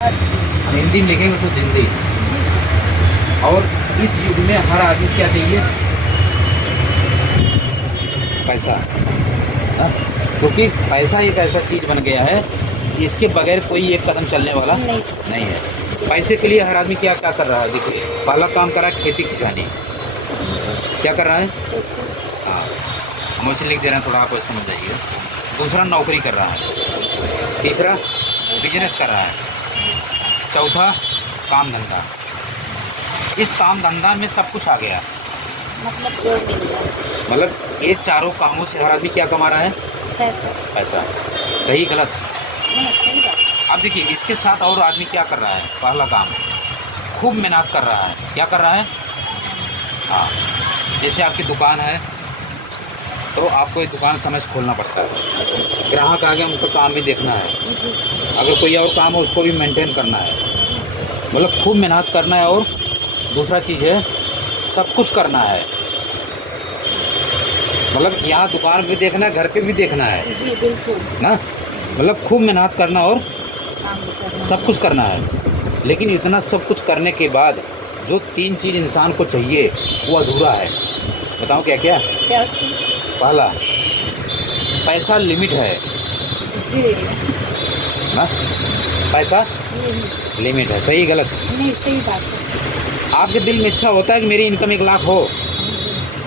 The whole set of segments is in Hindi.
हम हिंदी में लिखेंगे तो जिंदगी। और इस युग में हर आदमी क्या चाहिए? पैसा। हाँ? क्योंकि पैसा एक ऐसा चीज़ बन गया है, इसके बगैर कोई एक कदम चलने वाला नहीं है। पैसे के लिए हर आदमी क्या क्या कर रहा है? देखिए, पहला काम कर रहा है खेती किसानी। क्या कर रहा है? हाँ, हम उसे लिख दे रहे हैं, थोड़ा आप समझ जाइए। दूसरा, नौकरी कर रहा है। तीसरा, बिजनेस कर रहा है। चौथा, काम धंधा। इस काम धंधा में सब कुछ आ गया। मतलब ये चारों कामों से हर आदमी क्या कमा रहा है? पैसा। सही गलत? सही बात। अब देखिए, इसके साथ और आदमी क्या कर रहा है? पहला काम, खूब मेहनत कर रहा है। क्या कर रहा है? हाँ, जैसे आपकी दुकान है तो आपको ये दुकान समय से खोलना पड़ता है। ग्राहक आ गया, उनका काम भी देखना है। अगर कोई और काम हो उसको भी मेंटेन करना है। मतलब खूब मेहनत करना है। और दूसरा चीज़ है, सब कुछ करना है। मतलब यहाँ दुकान भी देखना है, घर पे भी देखना है। जी बिल्कुल ना, मतलब खूब मेहनत करना और सब कुछ करना है। लेकिन इतना सब कुछ करने के बाद जो तीन चीज़ इंसान को चाहिए वो अधूरा है। बताऊँ क्या क्या? पहला, पैसा लिमिट है। जी ना, पैसा लिमिट है। सही गलत? नहीं, सही बात है। आपके दिल में इच्छा होता है कि मेरी इनकम 1 लाख हो,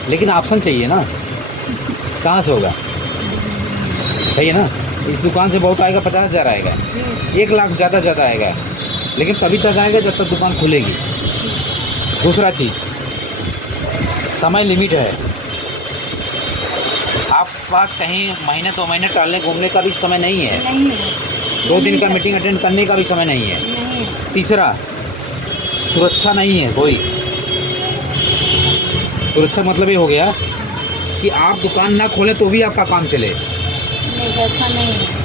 लेकिन ऑप्शन चाहिए ना, कहाँ से होगा? सही है ना? इस दुकान से बहुत आएगा, 50,000 आएगा, 1 लाख ज़्यादा आएगा, लेकिन तभी तक आएगा जब तक दुकान खुलेगी। दूसरा चीज़, समय लिमिट है। आप पास कहीं महीने 2 महीने टहलने घूमने का भी समय नहीं है। 2 दिन का मीटिंग अटेंड करने का भी समय नहीं है। तीसरा, सुरक्षा नहीं है कोई। सुरक्षा मतलब ये हो गया कि आप दुकान ना खोलें तो भी आपका काम चले।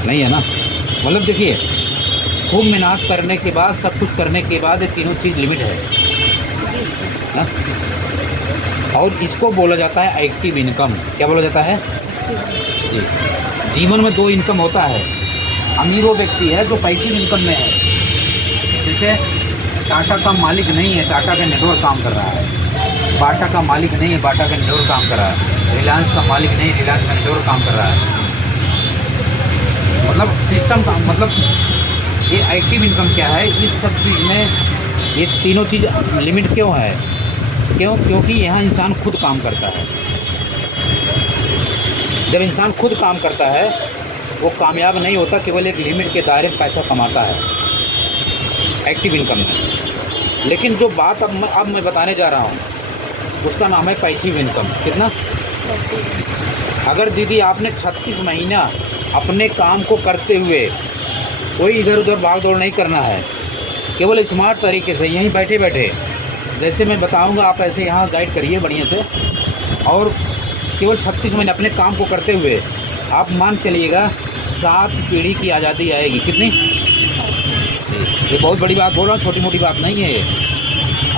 नहीं है ना? मतलब देखिए, खूब मेहनत करने के बाद, सब कुछ करने के बाद ये तीनों चीज़ लिमिट है ना? और इसको बोला जाता है एक्टिव इनकम। क्या बोला जाता है? जी। जीवन में 2 इनकम होता है। अमीर वो व्यक्ति है जो पैसिव इनकम में है। जैसे टाटा का मालिक नहीं है, टाटा का नेटवर्क काम कर रहा है। बाटा का मालिक नहीं है, बाटा का नेटवर्क काम कर रहा है। रिलायंस का मालिक नहीं, रिलायंस का नेटवर्क काम कर रहा है। मतलब सिस्टम का मतलब ये एक्टिव इनकम क्या है? इस सब चीज़ में ये तीनों चीज़ लिमिट क्यों है? क्योंकि यहाँ इंसान खुद काम करता है। जब इंसान खुद काम करता है वो कामयाब नहीं होता, केवल एक लिमिट के दायरे में पैसा कमाता है एक्टिव इनकम में। लेकिन जो बात अब मैं बताने जा रहा हूँ उसका नाम है पैसिव इनकम। कितना? अगर दीदी आपने 36 महीना अपने काम को करते हुए, कोई इधर उधर भाग दौड़ नहीं करना है, केवल स्मार्ट तरीके से यहीं बैठे बैठे जैसे मैं बताऊंगा आप ऐसे यहाँ गाइड करिए बढ़िया से, और केवल 36 महीने अपने काम को करते हुए आप मान चलिएगा 7 पीढ़ी की आज़ादी आएगी। कितनी? ये बहुत बड़ी बात बोल रहा हूँ, छोटी मोटी बात नहीं है ये।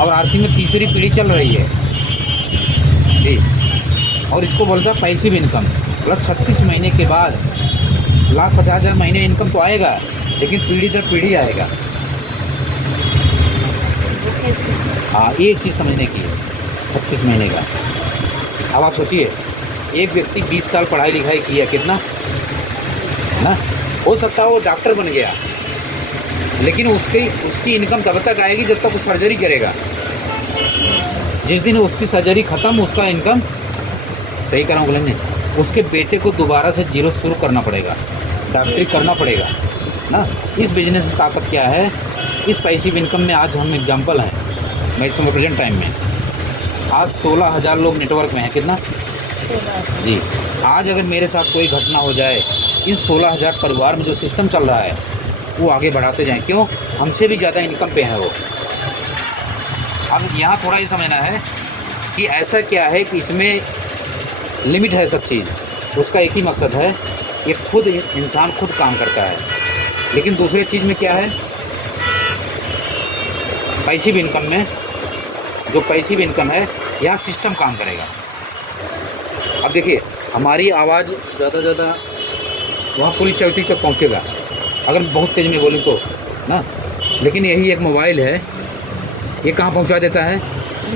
और आरसी में तीसरी पीढ़ी चल रही है जी। और इसको बोलता है पैसिव इनकम। मतलब 36 महीने के बाद 1,50,000 महीने इनकम तो आएगा, लेकिन पीढ़ी दर पीढ़ी आएगा। हाँ, एक चीज़ समझने की है 36 महीने का। अब आप सोचिए, एक व्यक्ति 20 साल पढ़ाई लिखाई किया, कितना ना, हो सकता है वो डॉक्टर बन गया, लेकिन उसकी इनकम तब तक आएगी जब तक वो सर्जरी करेगा। जिस दिन उसकी सर्जरी ख़त्म, उसका इनकम, सही कर रहा हूँ नहीं, उसके बेटे को दोबारा से जीरो शुरू करना पड़ेगा, डॉक्टरी करना पड़ेगा ना। इस बिजनेस में ताकत क्या है? इस पैसिव इनकम में आज हम एग्जांपल हैं। मैं इस समय प्रेजेंट टाइम में आज 16,000 लोग नेटवर्क में हैं। कितना? जी। आज अगर मेरे साथ कोई घटना हो जाए, इन 16,000 परिवार में जो सिस्टम चल रहा है वो आगे बढ़ाते जाएं। क्यों? हमसे भी ज़्यादा इनकम पे है वो। अब यहाँ थोड़ा ये समझना है कि ऐसा क्या है कि इसमें लिमिट है सब चीज़। उसका एक ही मकसद है कि खुद इंसान खुद काम करता है। लेकिन दूसरे चीज़ में क्या है? पैसिव इनकम में, जो पैसिव इनकम है, यहाँ सिस्टम काम करेगा। अब देखिए, हमारी आवाज़ ज़्यादा वहाँ पुलिस चौकी तक पहुँचेगा अगर बहुत तेज़ में बोलूँ तो ना। लेकिन यही एक मोबाइल है, ये कहाँ पहुंचा देता है?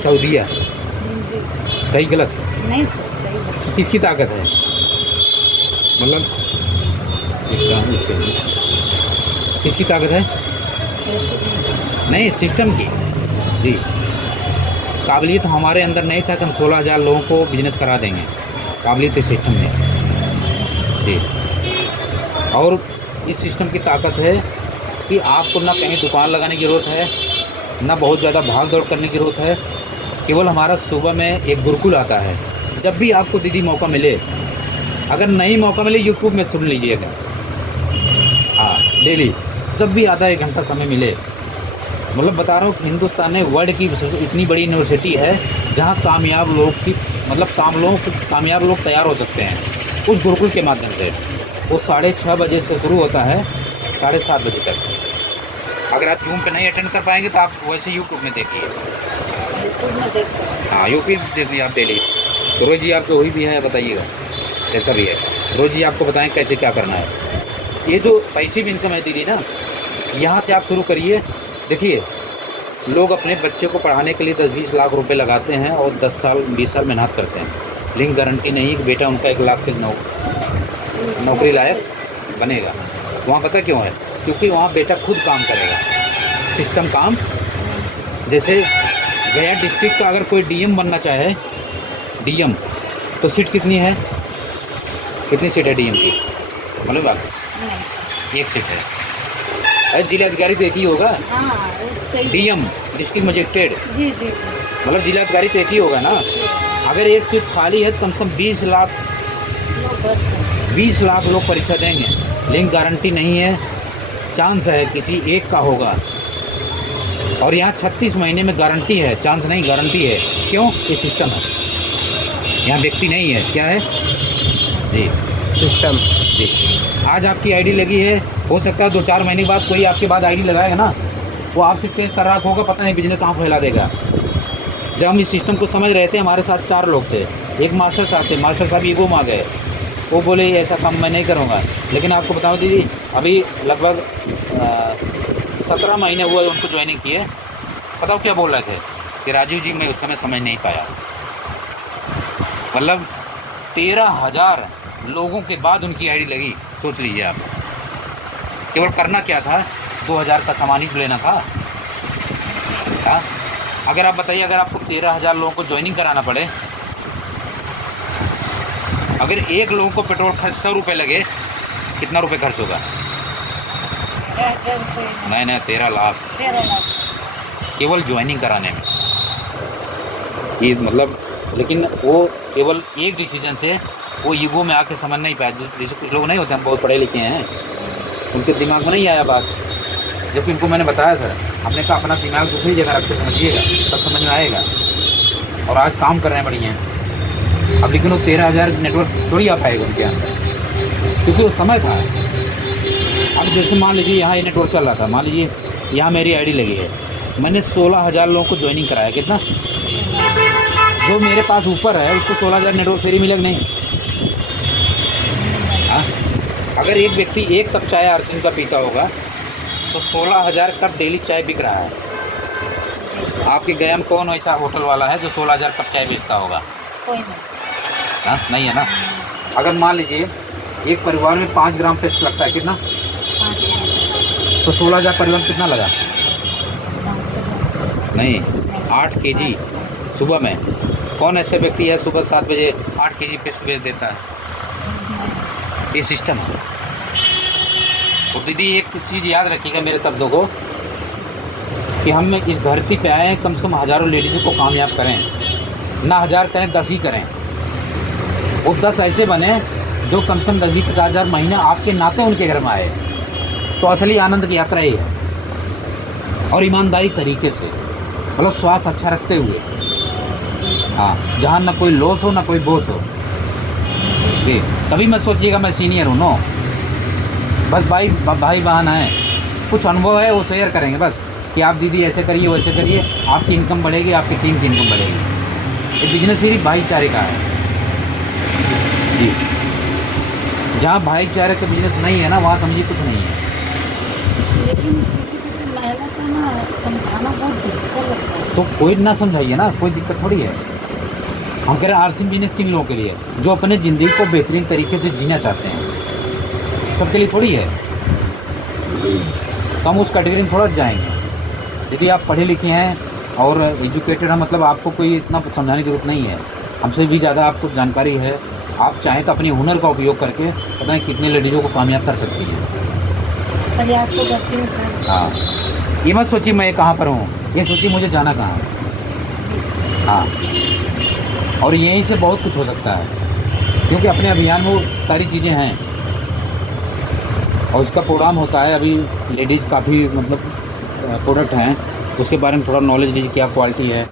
सऊदीया। जी सही गलत? नहीं सर, सही बात। किसकी ताकत है? मतलब किसकी ताकत है? ऐसे नहीं। नहीं, सिस्टम की। जी, काबिलियत हमारे अंदर नहीं था कि हम 16,000 लोगों को बिजनेस करा देंगे। काबिलियत इस सिस्टम में जी। और इस सिस्टम की ताकत है कि आपको ना कहीं दुकान लगाने की ज़रूरत है, ना बहुत ज़्यादा भाग दौड़ करने की ज़रूरत है। केवल हमारा सुबह में एक गुरुकुल आता है। जब भी आपको दीदी मौका मिले, अगर नहीं मौका मिले यूट्यूब में सुन लीजिएगा। हाँ, डेली जब भी आधा 1 घंटा समय मिले। मतलब बता रहा हूँ कि हिंदुस्तान में वर्ल्ड की इतनी बड़ी यूनिवर्सिटी है जहाँ कामयाब लोग की मतलब कामयाब लोग तैयार हो सकते हैं उस गुरुकुल के माध्यम से। वो 6:30 बजे से शुरू होता है 7:30 बजे तक। अगर आप जूम पे नहीं अटेंड कर पाएंगे तो आप वैसे यूट्यूब में देखिए। यूट्यूब में देख सकते हैं। हाँ, यूट्यूब देखिए आप डेली। तो रोज़ जी आपको वही भी है, बताइएगा ऐसा भी है। रोज़ जी आपको बताएं कैसे क्या करना है। ये जो पैसिव इनकम है दीदी ना, यहाँ से आप शुरू करिए। देखिए, लोग अपने बच्चे को पढ़ाने के लिए 10-20 लाख रुपए लगाते हैं और 10 साल 20 साल मेहनत करते हैं, लेकिन गारंटी नहीं है कि बेटा उनका 1 लाख की नौकरी लायक बनेगा। वहाँ पता क्यों है? क्योंकि वहाँ बेटा खुद काम करेगा, सिस्टम काम। जैसे गया डिस्ट्रिक्ट का अगर कोई डीएम बनना चाहे, डीएम, तो सीट कितनी है? कितनी सीट है डीएम की? मालूम बात? नहीं सर। 1 सीट है। अरे जिलाधिकारी तो एक ही होगा। हाँ, सही। डीएम डिस्ट्रिक्ट मजिस्ट्रेट, जी जी जी। मतलब जिलाधिकारी तो एक ही होगा ना। अगर 1 सीट खाली है तो कम से कम 20 लाख लोग भरते हैं। 20 लाख लोग परीक्षा देंगे, लेकिन गारंटी नहीं है। चांस है किसी एक का होगा। और यहाँ 36 महीने में गारंटी है, चांस नहीं गारंटी है। क्यों? ये सिस्टम है, यहाँ व्यक्ति नहीं है। क्या है जी? सिस्टम जी। आज आपकी आईडी लगी है, हो सकता है 2-4 महीने बाद कोई आपके बाद आईडी लगाएगा ना, वो आपसे तेज तर्राक होगा, पता नहीं बिजनेस कहाँ फैला देगा। जब हम इस सिस्टम को समझ रहे थे, हमारे साथ 4 लोग थे। एक मास्टर साहब थे, मास्टर साहब ईगो में आ गए। वो बोले ऐसा काम मैं नहीं करूँगा। लेकिन आपको बताऊँ दीदी, अभी लगभग 17 महीने हुए उनको ज्वाइनिंग किए। बताओ क्या बोल रहे थे कि राजीव जी मैं उस समय समझ नहीं पाया। मतलब 13,000 लोगों के बाद उनकी आईडी लगी। सोच लीजिए आप, केवल करना क्या था? 2,000 का सामान ही तो लेना था। हाँ? अगर आप बताइए, अगर आपको 13,000 लोगों को ज्वाइनिंग कराना पड़े, अगर एक लोगों को पेट्रोल खर्च 100 रुपये लगे, कितना रुपए खर्च होगा? 13,000 रुपये। नहीं, 13 लाख 13 लाख। केवल ज्वाइनिंग कराने में। ये मतलब, लेकिन वो केवल एक डिसीजन से वो ईगो में आके समझ नहीं पाया। जैसे कुछ लोग नहीं होते, हम बहुत पढ़े लिखे हैं, उनके दिमाग में नहीं आया बात। जबकि इनको मैंने बताया सर, हमने कहा अपना दिमाग दूसरी जगह रख के समझिएगा, तब समझ में आएगा। और आज काम कर रहे हैं बढ़िया। अब लेकिन वो 13,000 नेटवर्क थोड़ी आ पाएगा उनके अंदर, क्योंकि वो समय था। अब जैसे मान लीजिए यहाँ ये नेटवर्क चल रहा था, मान लीजिए यहाँ मेरी आईडी लगी है, मैंने 16,000 लोगों को ज्वाइनिंग कराया। कितना? जो मेरे पास ऊपर है उसको 16,000 नेटवर्क फ्री मिलेगा नहीं? हाँ? अगर एक व्यक्ति 1 कप चाय अर्सिन का पीता होगा तो 16,000 कप डेली चाय बिक रहा है। आपके गया में कौन ऐसा होटल वाला है जो 16,000 कप चाय बेचता होगा? कोई नहीं। हाँ, नहीं है ना। अगर मान लीजिए एक परिवार में 5 ग्राम पेस्ट लगता है, कितना? 5 तो 16,000 परिवार में कितना लगा? नहीं, 8 केजी सुबह में। कौन ऐसे व्यक्ति है सुबह 7 बजे 8 केजी पेस्ट बेच देता है? ये सिस्टम है। तो दीदी एक चीज़ याद रखिएगा मेरे शब्दों को, कि हम इस धरती पे आए हैं कम से कम हज़ारों लेडीज़ों को कामयाब करें। ना 1000 करें, 10 ही करें। वो 10 ऐसे बने जो कम से कम 10-50 हज़ार महीने आपके नाते उनके घर में आए। तो असली आनंद की यात्रा ये है। और ईमानदारी तरीके से, मतलब स्वास्थ्य अच्छा रखते हुए। हाँ, जहाँ ना कोई लॉस हो ना कोई बोझ हो जी। कभी मत सोचिएगा मैं सीनियर हूँ, नो। बस भाई बहन है, कुछ अनुभव है वो शेयर करेंगे बस, कि आप दीदी ऐसे करिए वैसे करिए, आपकी इनकम बढ़ेगी, आपकी टीम की इनकम बढ़ेगी। ये बिजनेस सिर्फ भाईचारे का है जी। जहाँ भाईचारे का बिजनेस नहीं है ना, वहाँ समझिए कुछ नहीं है। लेकिन किसी महिला को समझाना बहुत डिफिकल्ट लगता है। तो कोई ना समझाइए ना, कोई दिक्कत थोड़ी है। हम कह रहे हैं आर्थिक बिजनेस किन लोगों के लिए, जो अपने ज़िंदगी को बेहतरीन तरीके से जीना चाहते हैं, सबके लिए थोड़ी है। तो हम उस कैटेगरी में थोड़ा जाएंगे। यदि आप पढ़े लिखे हैं और एजुकेटेड हैं, मतलब आपको कोई इतना समझाने की जरूरत नहीं है, हमसे भी ज़्यादा आपको जानकारी है। आप चाहें तो अपने हुनर का उपयोग करके पता है कितने लेडीज़ों को कामयाब कर सकती हैं। प्रयास तो करती हूँ सर। हाँ, ये मत सोचिए मैं कहाँ पर हूँ, ये सोचिए मुझे जाना कहाँ है। हाँ, और यहीं से बहुत कुछ हो सकता है, क्योंकि अपने अभियान में वो सारी चीज़ें हैं और उसका प्रोग्राम होता है। अभी लेडीज़ काफ़ी मतलब प्रोडक्ट हैं, उसके बारे में थोड़ा नॉलेज लीजिए, क्या क्वालिटी है।